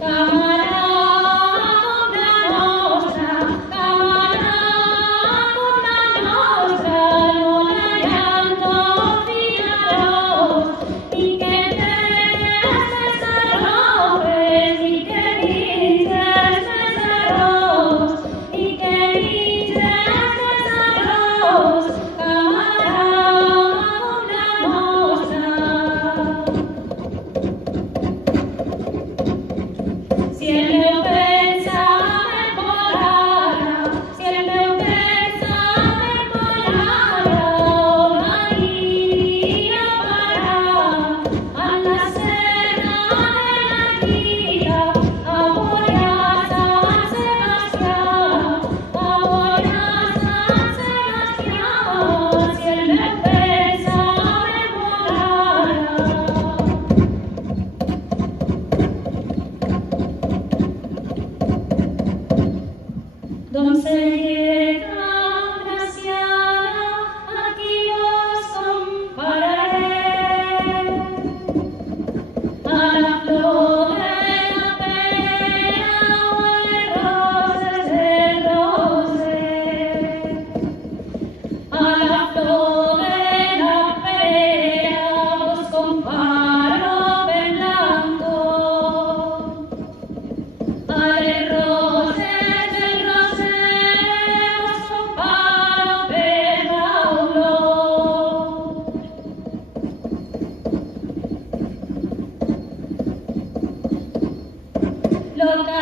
Camarà, con la nostra, Camarà, con la nostra, non hallando finaros, ni que teses arrobes, ni que dices arroz, ni que dices arroz, Camarà, con la nostra. Si el meu pensament volara, si el meu pensament volara, on aniria a parar? A la serra de la Guida, a veure Sant Sebastià, a veure Sant Sebastià, si el meu pensament volara. Doncelleta graciada, aquí vos compararé a la flor de la pera o el roses del roser. A la flor de la pera vos comparo ben blanco, a los roses del roser vos comparo ben blanco. Lo que